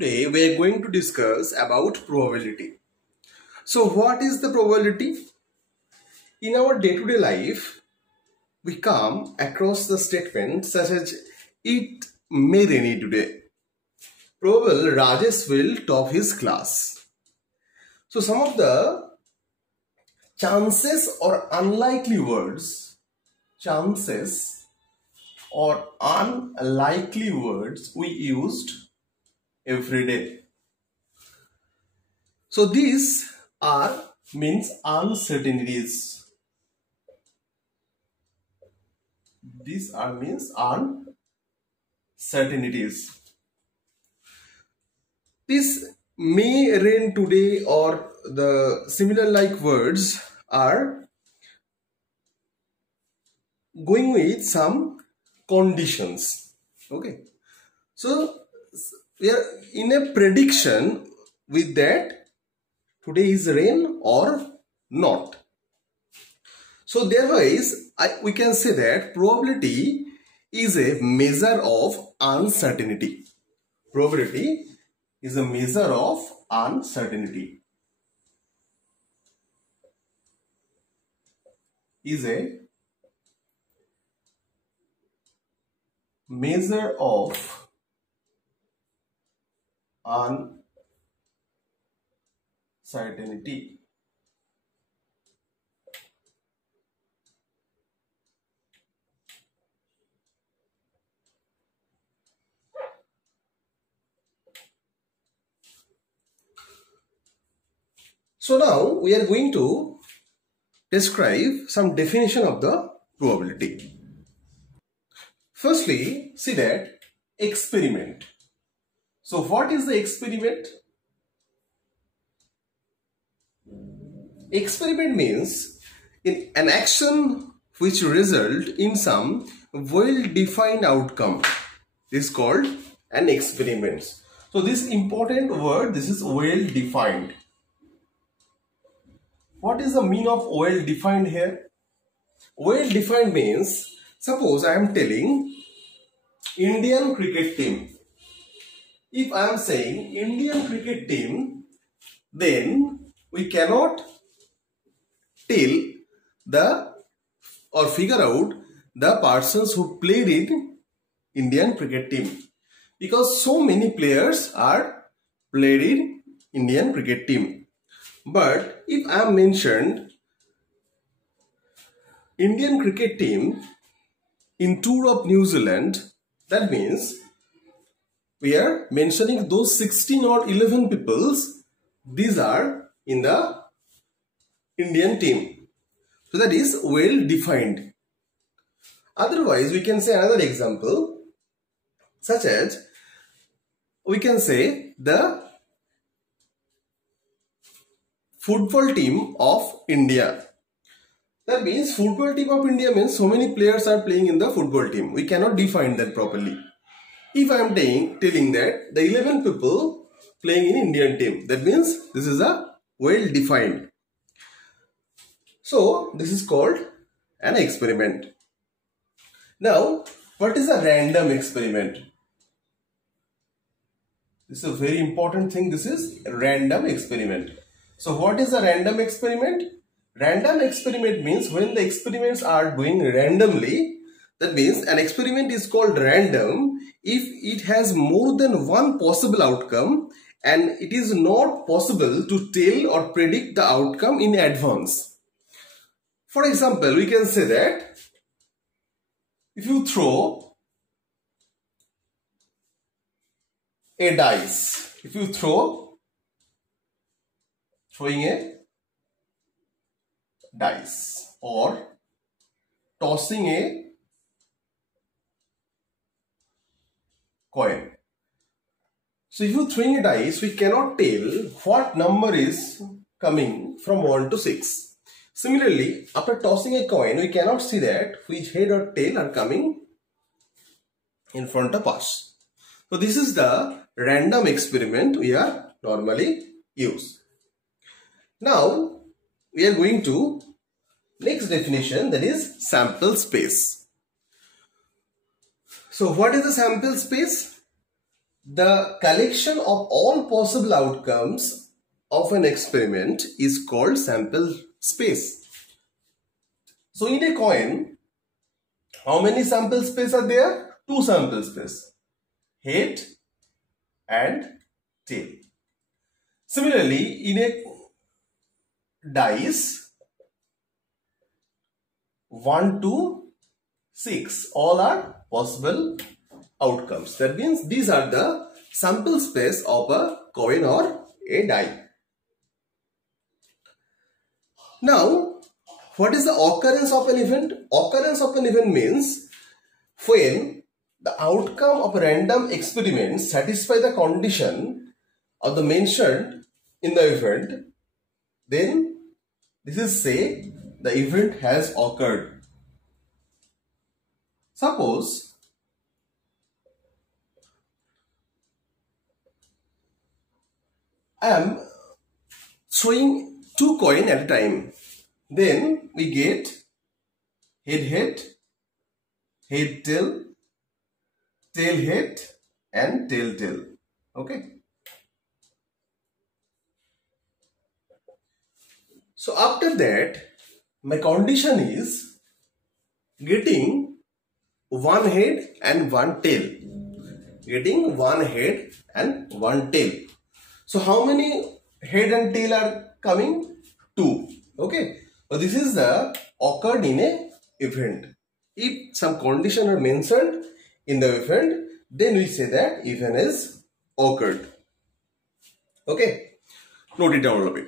Today we are going to discuss about probability. So what is the probability? In our day-to-day life, we come across the statement such as it may rain today. Probable Rajesh will top his class. So some of the chances or unlikely words, we used every day. So these are means uncertainties. These are means uncertainties. This may rain today or the similar like words are going with some conditions. Okay. So we are in a prediction with that today is rain or not. So therefore we can say that probability is a measure of uncertainty. Probability is a measure of uncertainty. Is a measure of uncertainty. So now we are going to describe some definition of the probability. Firstly, see that experiment. So what is the experiment? Experiment means in an action which result in some well-defined outcome. This is called an experiment. So this important word, this is well-defined. What is the meaning of well-defined here? Well-defined means, suppose I am telling Indian cricket team. If I am saying Indian cricket team, then we cannot tell or figure out the persons who played in Indian cricket team, because so many players are played in Indian cricket team. But if I am mentioned Indian cricket team in tour of New Zealand, that means we are mentioning those 16 or 11 peoples, these are in the Indian team. So that is well defined. Otherwise, we can say another example, such as we can say the football team of India. That means football team of India means so many players are playing in the football team. We cannot define that properly. If I am telling that the 11 people playing in Indian team, that means this is a well defined. So this is called an experiment. Now, what is a random experiment? This is a very important thing. This is a random experiment. So what is a random experiment? Random experiment means when the experiments are going randomly, that means an experiment is called random if it has more than one possible outcome and it is not possible to tell or predict the outcome in advance. For example, we can say that if you throw a dice, if you throwing a dice or tossing a coin. So if you throwing a dice, we cannot tell what number is coming from 1 to 6. Similarly, after tossing a coin, we cannot see that which head or tail are coming in front of us. So this is the random experiment we are normally use. Now we are going to next definition, that is sample space. So what is the sample space? the collection of all possible outcomes of an experiment is called sample space. So in a coin, how many sample space are there? Two sample space, head and tail. Similarly, in a dice, 1 to 6, all are possible outcomes. That means these are the sample space of a coin or a die. Now, what is the occurrence of an event? Occurrence of an event means when the outcome of a random experiment satisfy the condition of the mentioned in the event, then this is say the event has occurred. Suppose I am showing two coins at a time. Then we get head head, head tail, tail head and tail tail. Okay. So after that, my condition is getting one head and one tail. Getting one head and one tail. So how many head and tail are coming? 2. Okay. So this is the occurred in a event. If some condition are mentioned in the event, then we say that event is occurred. Okay. Note it down a bit.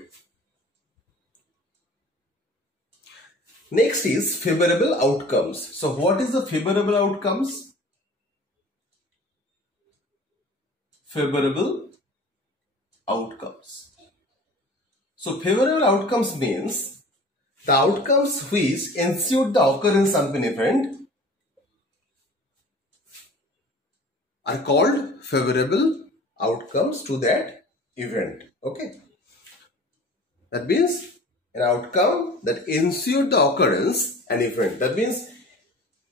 Next is favorable outcomes. So what is the favorable outcomes? Favorable outcomes. So favorable outcomes means the outcomes which ensued the occurrence of an event are called favorable outcomes to that event. Okay. That means an outcome that ensued the occurrence an event. That means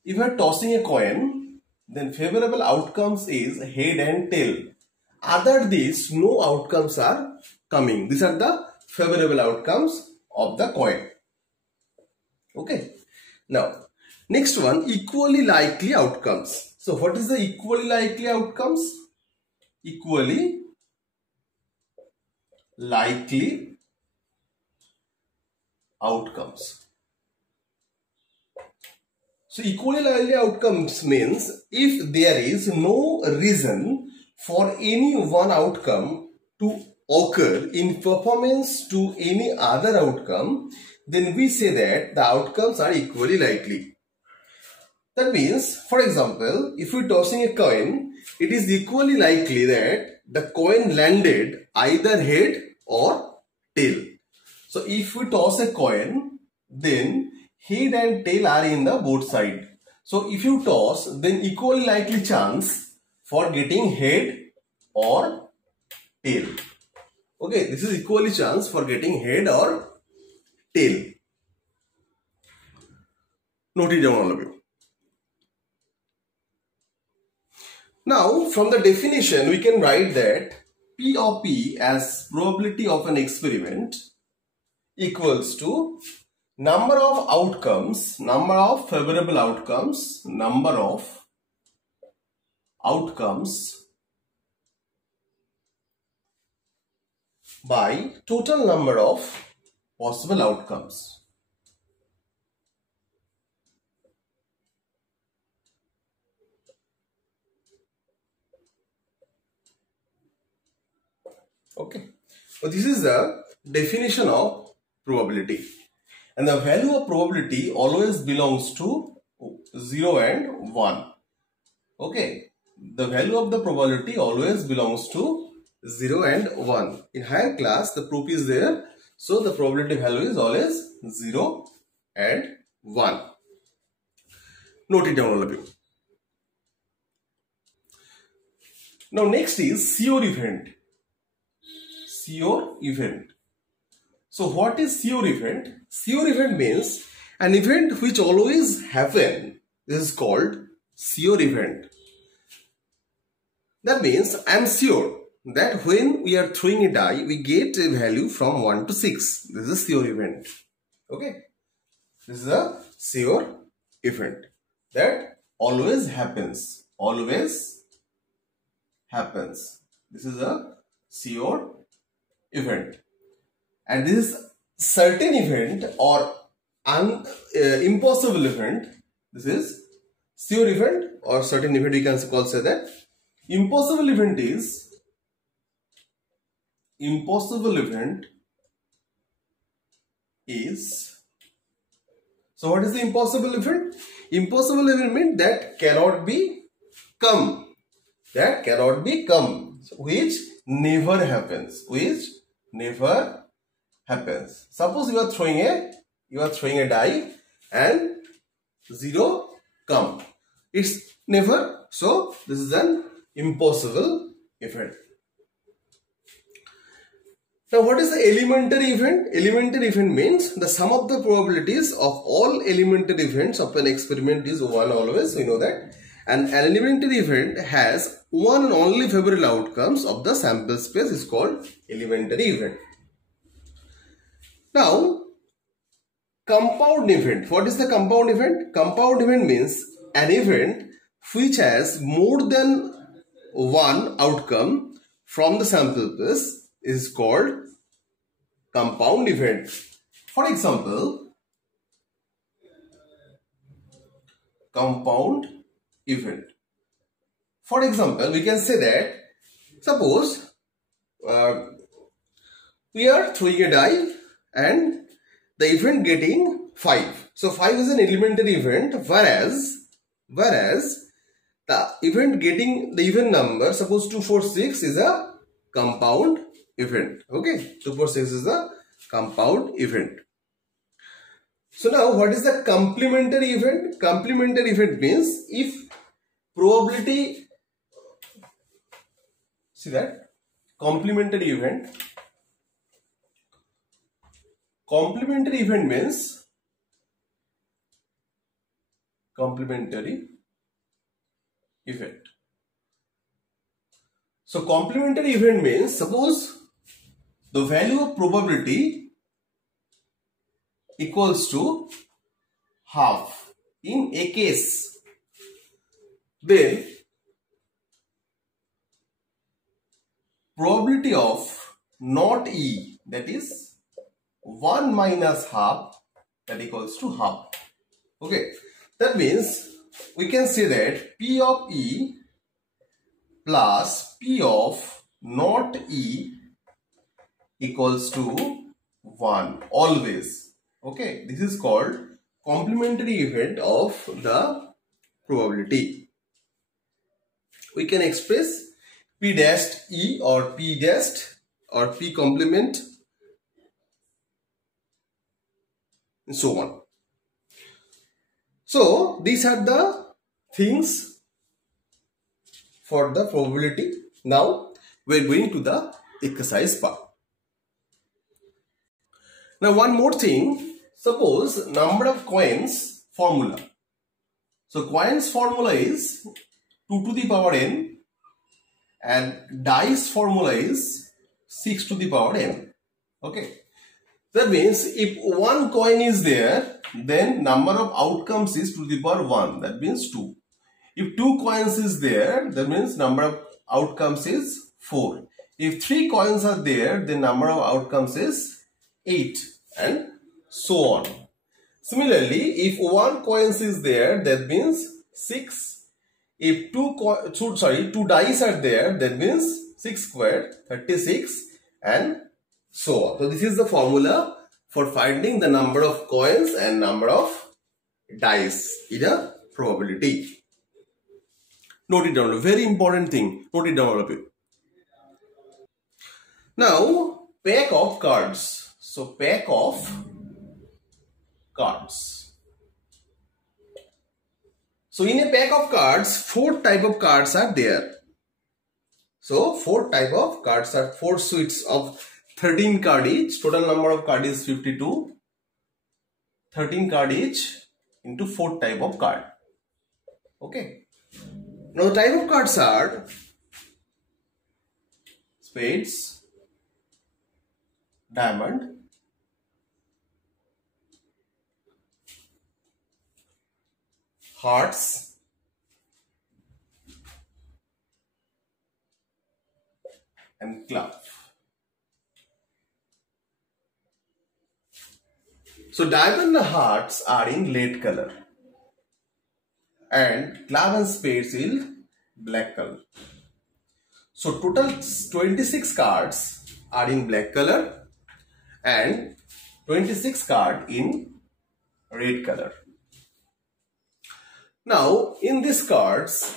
if you are tossing a coin, then favorable outcomes is head and tail. Other these, no outcomes are coming. These are the favorable outcomes of the coin. Okay. Now, next one, equally likely outcomes. So, what is the equally likely outcomes? Equally likely outcomes. So, equally likely outcomes means if there is no reason for any one outcome to occur in performance to any other outcome, then we say that the outcomes are equally likely. That means, for example, if we are tossing a coin, it is equally likely that the coin landed either head or tail. So, if we toss a coin, then head and tail are in the both side. So, if you toss, then equally likely chance for getting head or tail. Okay, this is equally chance for getting head or tail. Note it down, all of you. Now, from the definition, we can write that P of P as probability of an experiment equals to number of outcomes, number of favorable outcomes, number of outcomes by total number of possible outcomes. Okay. So this is the definition of probability. And the value of probability always belongs to 0 and 1. Okay. The value of the probability always belongs to 0 and 1. In higher class, the proof is there. So the probability value is always 0 and 1. Note it down, all of you. Now next is sure event. Sure event. So what is sure event? Sure event means an event which always happen. This is called sure event. That means I am sure that when we are throwing a die, we get a value from 1 to 6. This is a sure event. Okay. This is a sure event that always happens. Always happens. This is a sure event. And this is certain event or impossible event. This is sure event or certain event. We can also say that. Impossible event is so what is the impossible event? Impossible event means that cannot be come. That cannot be come. Which never happens. Which never happens. Suppose you are throwing a die and 0 come. It's never. So this is an impossible event. Now, what is the elementary event? Elementary event means the sum of the probabilities of all elementary events of an experiment is 1 always. We know that. And an elementary event has one and only favorable outcomes of the sample space is called elementary event. Now, compound event. What is the compound event? Compound event means an event which has more than one outcome from the sample space is called compound event. For example, compound event. For example, we can say that suppose we are throwing a die and the event getting 5. So 5 is an elementary event, whereas the event getting the even number, suppose 2, 4, 6 is a compound event. Okay, 2, 4, 6 is a compound event. So now what is the complementary event? Complementary event means if probability, see that complementary event means complementary event. So complementary event means suppose the value of probability equals to half in a case, then probability of not E, that is 1 minus half, that equals to half. Okay, that means we can say that P of E plus P of not E equals to 1 always. Okay, this is called complementary event of the probability. We can express P dashed E or P dashed or P complement and so on. So these are the things for the probability. Now we are going to the exercise part. Now one more thing, suppose number of coins formula. So coins formula is 2 to the power n and dice formula is 6 to the power n. Okay. That means if one coin is there, then number of outcomes is 2 to the power 1. That means 2. If 2 coins is there, that means number of outcomes is 4. If 3 coins are there, then number of outcomes is 8 and so on. Similarly, if 1 coins is there, that means 6. If 2 dice are there, that means 6 squared, 36 and so on. So this is the formula for finding the number of coins and number of dice in a probability. Note it down. Very important thing. Note it down, all of you. Now, pack of cards. So pack of cards. So in a pack of cards, 4 type of cards are there. So 4 type of cards are 4 suites of 13 card each. Total number of card is 52. 13 card each into 4 type of card. Okay. Now the type of cards are spades, diamond, hearts, and club. So diamond and hearts are in red color and club and spades in black color. So total 26 cards are in black color and 26 cards in red color. Now in these cards,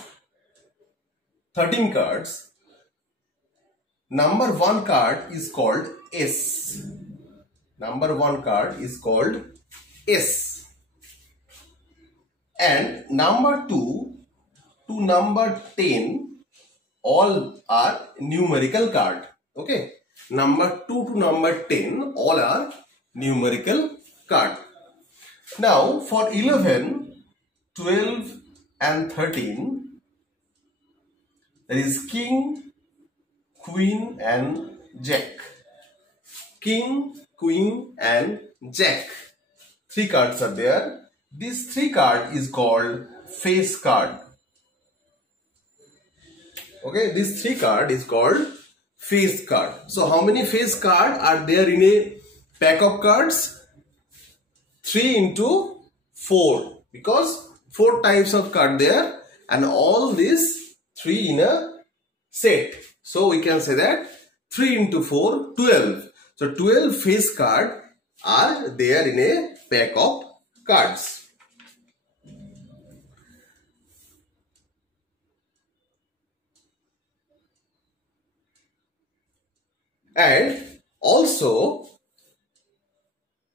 13 cards, number 1 card is called S. Number 1 card is called S. And number 2 to number 10 all are numerical card. Okay. Number 2 to number 10 all are numerical card. Now for 11, 12 and 13, there is king, queen and jack. King, queen and jack. 3 cards are there. This 3 card is called face card. Okay, this 3 card is called face card. So how many face card are there in a pack of cards? 3 into 4, because 4 types of card there and all these 3 in a set. So we can say that 3 into 4, 12. So 12 face card are there in a pack of cards. And also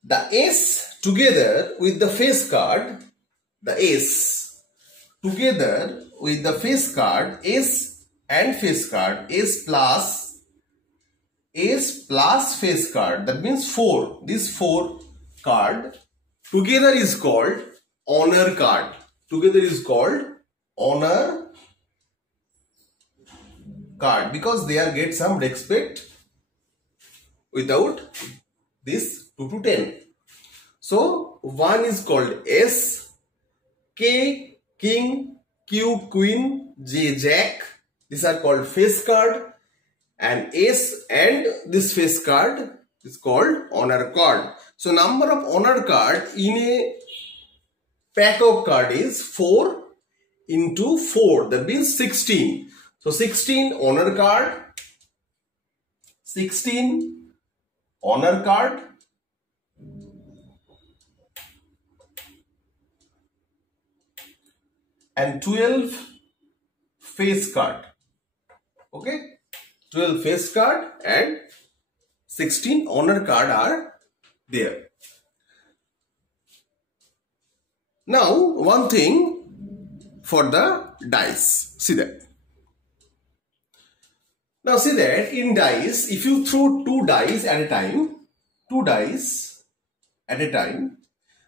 the S together with the face card, the S together with the face card, S and face card, S plus face card, that means 4. This 4 card together is called honor card. Together is called honor card because they are get some respect without this 2 to 10. So 1 is called S, K, king, Q, queen, J, jack. These are called face card, and S and this face card is called honor card. So number of honor card in a pack of card is 4 into 4, that means 16. So 16 honor card, 16 honor card, and 12 face card. Okay, 12 face card and 16 honor card are there. Now one thing for the dice. See that. Now see that in dice, if you throw 2 dice at a time, 2 dice at a time,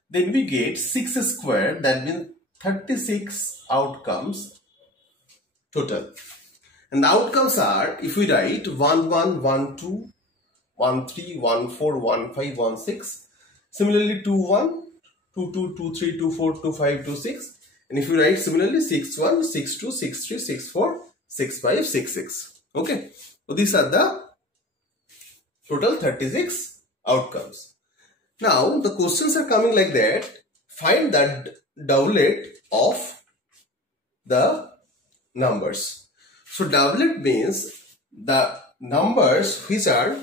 then we get 6 squared, that means 36 outcomes total. And the outcomes are, if we write 1, 1, 1, 2, 1, 3, 1, 4, 1, 5, 1, 6. Similarly 2, 1, 2, 2, 2, 3, 2, 4, 2, 5, 2, 6. And if you write similarly 6, 1, 6, 2, 6, 3, 6, 4, 6, 5, 6, 6. Okay. So these are the total 36 outcomes. Now the questions are coming like that. Find the doublet of the numbers. So doublet means the numbers which are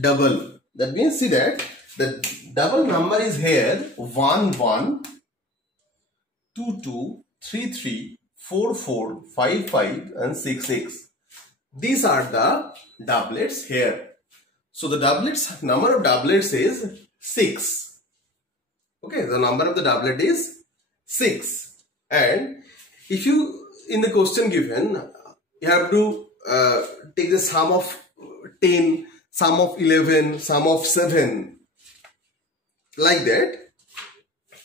double. That means see that the double number is here 1, 1, 2, 2, 3, 3, 4, 4, 5, 5 and 6, 6. These are the doublets here. So the doublets, number of doublets is 6. Okay, the number of the doublet is 6. And if you, in the question given, you have to take the sum of 10, sum of 11, sum of 7. Like that,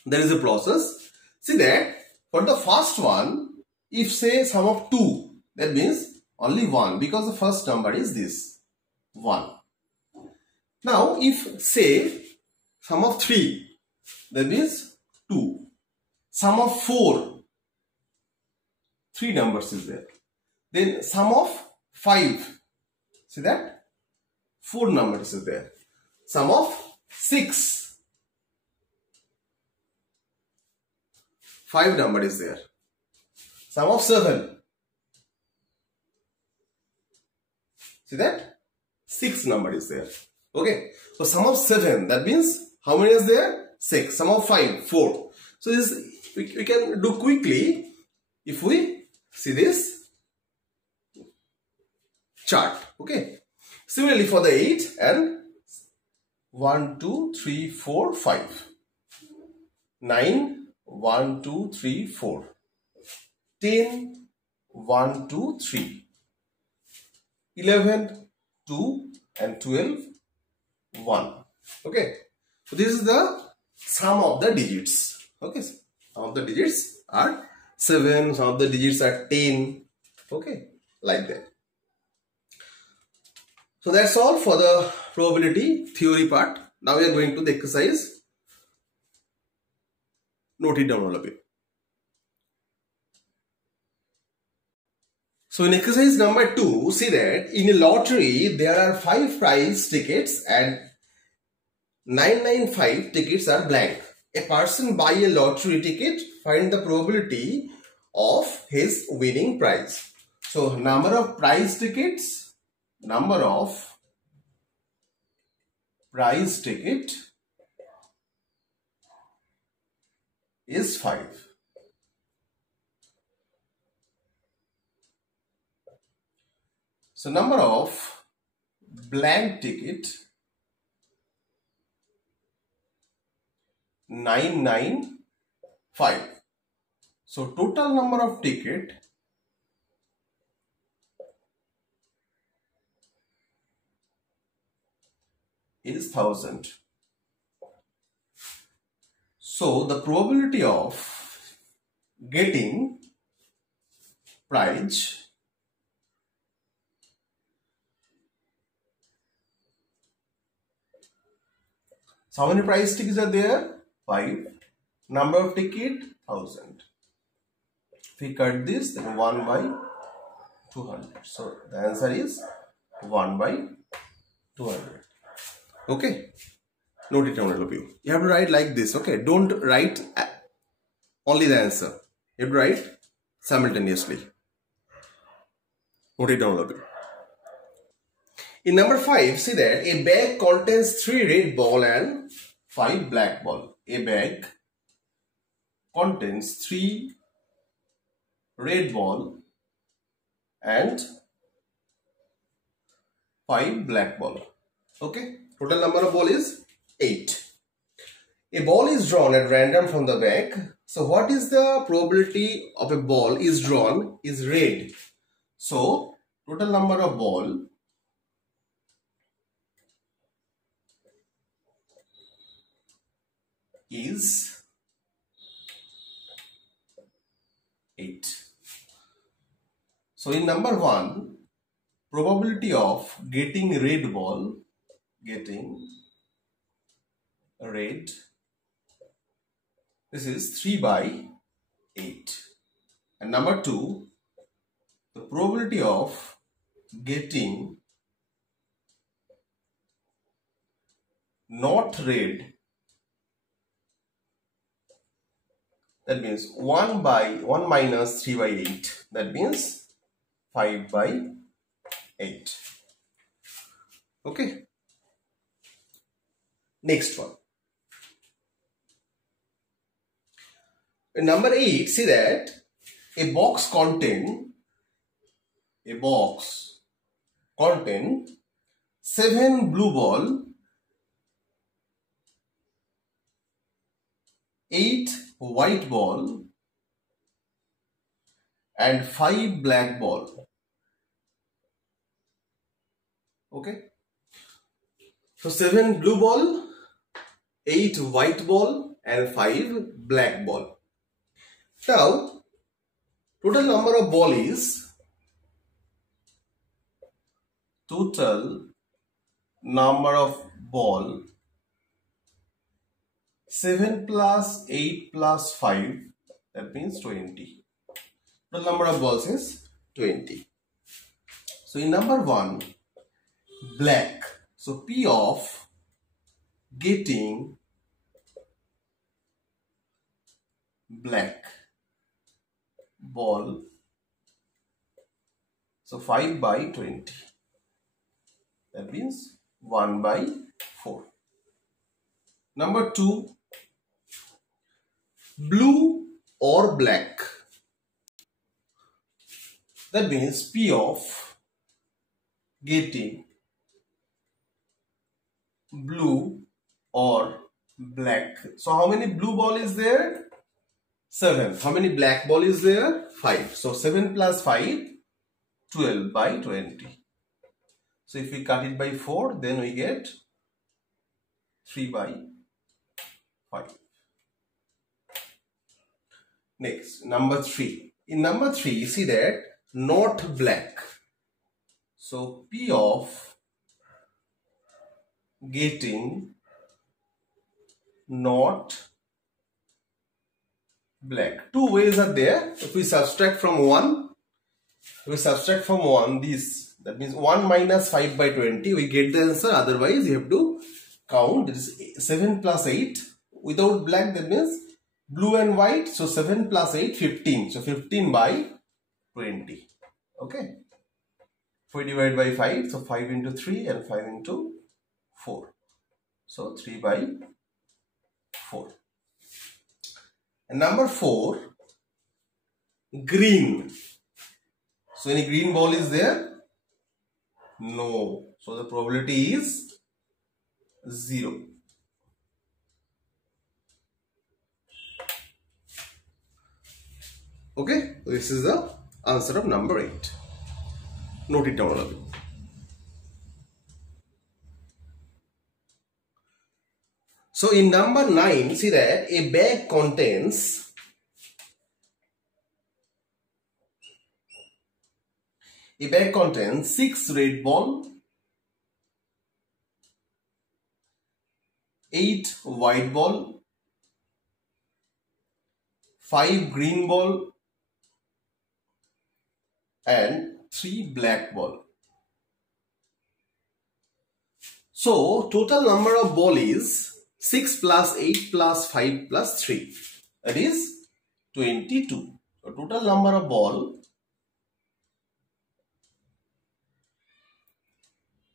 there is a process. See that for the first one, if say sum of 2, that means only 1 because the first number is this. 1. Now if say sum of 3, that means 2. Sum of 4, 3 numbers is there. Then sum of 5, see that? 4 numbers is there. Sum of 6, 5 number is there. Sum of 7, see that? 6 number is there. Okay. So sum of 7, that means how many is there? 6. Sum of 5, 4. So this we can do quickly if we see this chart. Okay. Similarly for the 8 and 1, 2, 3, 4, 5. 9, 1, 2, 3, 4. 10, 1, 2, 3. 11, 2 and 12, 1. Okay. So this is the sum of the digits. Okay. Some of the digits are 7, some of the digits are 10. Okay. Like that. So that's all for the probability theory part. Now we are going to the exercise. Note it down all of you. So in exercise number 2, see that in a lottery there are 5 prize tickets and 995 tickets are blank. A person buy a lottery ticket, find the probability of his winning prize. So number of prize tickets, number of prize ticket is 5. So number of blank ticket 995. So total number of ticket is 1000. So the probability of getting prize so how many prize tickets are there? 5. Number of ticket 1000. If we cut this, then 1 by 200. So the answer is 1 by 200. Okay. Note it down all of you. You have to write like this. Okay. Don't write only the answer. You have to write simultaneously. Note it down all of you. In number 5, see that a bag contains 3 red ball and 5 black ball. A bag contains 3 red ball and 5 black ball. Okay. Total number of ball is 8. A ball is drawn at random from the bag. So what is the probability of a ball is drawn is red. So total number of ball is 8. So in number 1, probability of getting red ball, this is 3 by 8. And number 2, the probability of getting not red, that means 1 minus 3 by 8. That means 5 by 8. Okay. Next one. In number 8, see that a box contain 7 blue ball, 8 white ball and 5 black ball. Okay. So 7 blue ball, 8 white ball and 5 black ball. Now total number of ball is total number of ball 7 plus 8 plus 5, that means 20. The number of balls is 20. So in number 1, black. So P of getting black ball. So 5 by 20. That means 1 by 4. Number 2, blue or black. That means P of getting blue or black. So how many blue ball is there? 7. How many black ball is there? 5. So 7 plus 5, 12 by 20. So if we cut it by 4, then we get 3 by 5. Next, number 3. In number 3, you see that not black. So P of getting not black. Two ways are there. If we subtract from 1, this, that means 1 minus 5 by 20, we get the answer. Otherwise, you have to count. That is 7 plus 8. Without black, that means blue and white. So 7 plus 8, 15. So 15 by 20. Okay. If we divide by 5, so 5 into 3 and 5 into 4. So 3 by 4. And number 4, green. So any green ball is there? No. So the probability is 0. Okay, this is the answer of number 8. Note it down a little. So in number 9, see that a bag contains A bag contains 6 red ball, 8 white ball, 5 green ball and 3 black ball. So total number of ball is 6 plus 8 plus 5 plus 3. That is 22. So total number of ball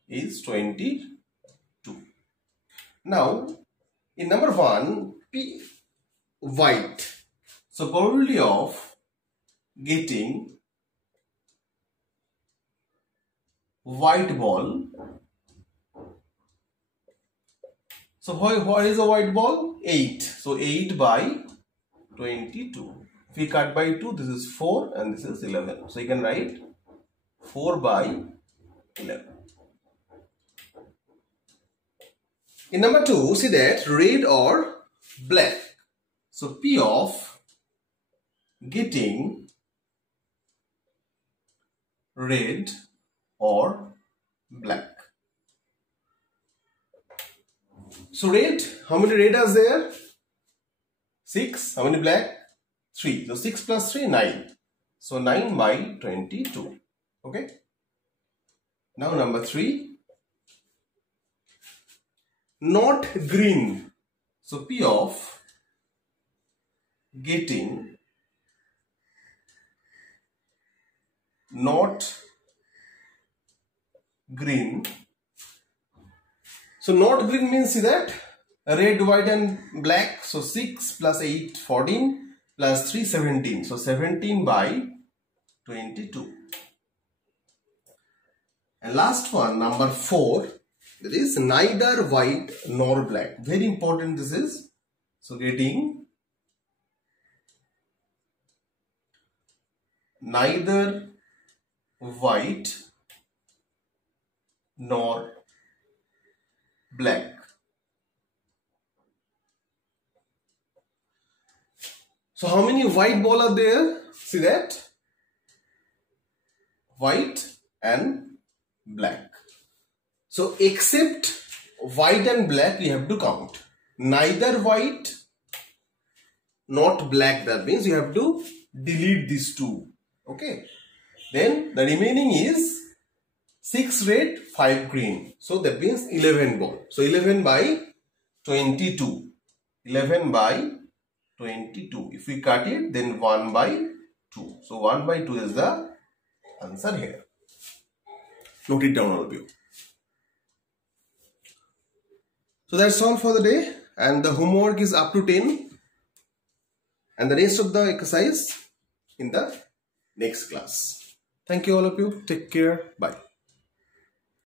is 22. Now in number 1, P white. So probability of getting white ball. So what is a white ball? 8. So 8 by 22. If we cut by 2, this is 4 and this is 11. So you can write 4 by 11. In number 2, see that red or black. So P of getting red or black. So red, how many red are there? 6. How many black? 3. So 6 plus 3, 9. So 9 by 22. Okay. Now number 3. Not green. So P of getting not green. So not green means, see that red, white and black. So 6 plus 8, 14 plus 3, 17. So 17 by 22. And last one, number 4. That is neither white nor black. Very important this is. So getting neither white nor black. So how many white ball are there? See that? White and black. So except white and black you have to count. Neither white not black, that means you have to delete these two. Okay. Then the remaining is 6 red, 5 green. So that means 11 ball. So 11 by 22. 11 by 22. If we cut it, then 1 by 2. So 1 by 2 is the answer here. Note it down, all of you. So that's all for the day, and the homework is up to 10, and the rest of the exercise in the next class. Thank you all of you. Take care. Bye.